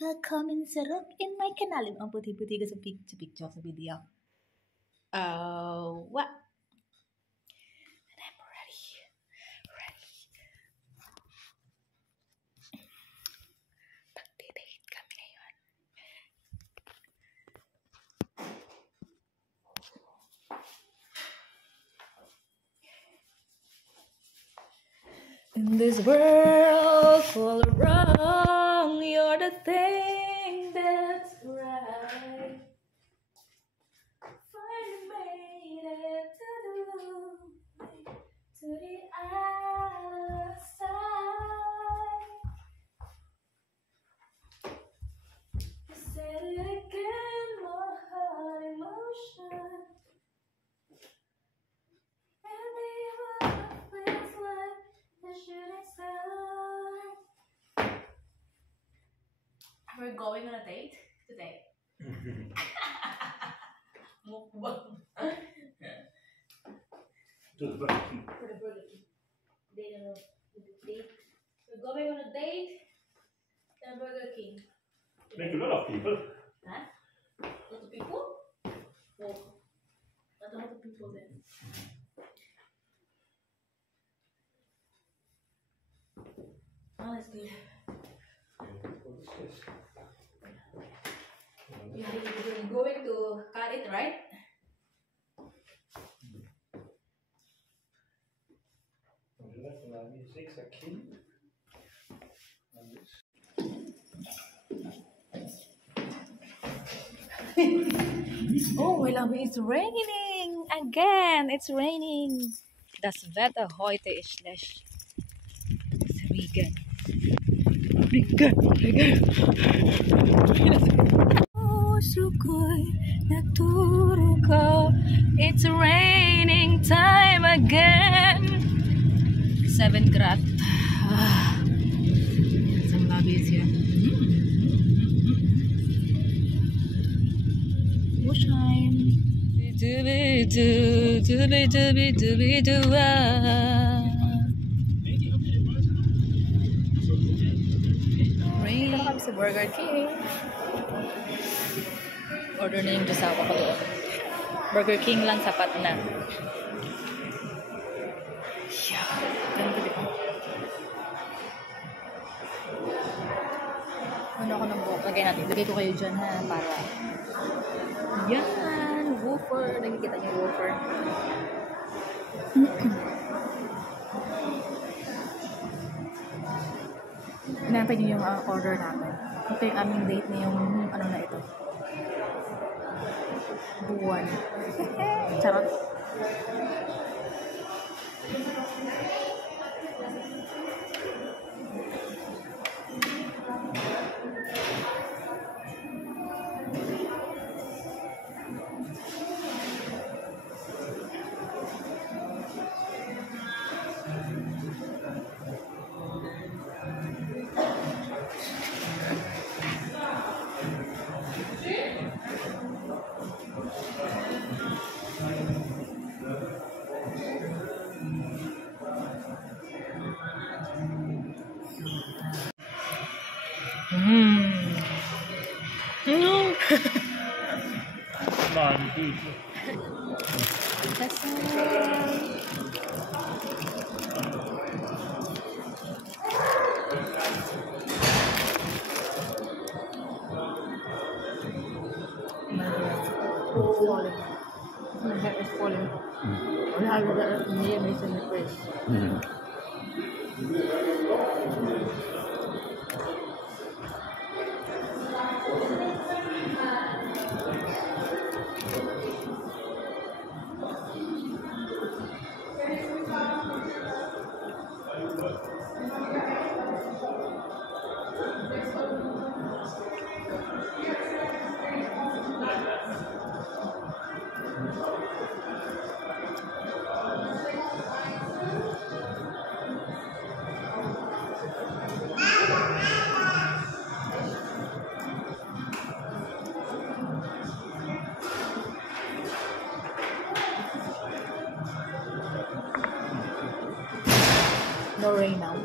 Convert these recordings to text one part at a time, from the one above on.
Willkommen zurück in my kanal. Yung ang puti-puti ko sa picture sa video. What? And I'm ready. Pag-date kami ngayon. In this world full of wrong, you're the thing that's right. Finally made it to the other side. You said it again, more heart emotion. And even feels like the shooting star. We're going on a date today. Mukbang. To the Burger King. For the Burger King. Date. We're going on a date. The Burger King. Like a lot of people. Huh? A lot of people? Oh, not a lot of people then. Oh, that's good. What is this? You're going to cut it, right? Extra kind. Oh, my love, it's raining again. It's raining. Das Wetter heute ist schlecht. Es regnet. Oh, sukoy nagturo ka. It's raining time again. 7 grad. Some lobbies here. What time? Rain. Ito kami sa Burger King. Order na yung josawa ko doon. Burger King lang, sapat na. Yeah. Ganito di ba? Ano ako ng buhok? Lagay natin. Lagay ko kayo dyan ha. Para. Yan. Woofer. Nakikita niyo woofer. Hinantay niyo yung order namin. Ito yung aming date na yung ano na ito. Buwan. Charot. No. Falling. My head is falling. And I look at it near me in the face. No rain now.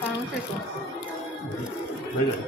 Parang sa ito. Very good.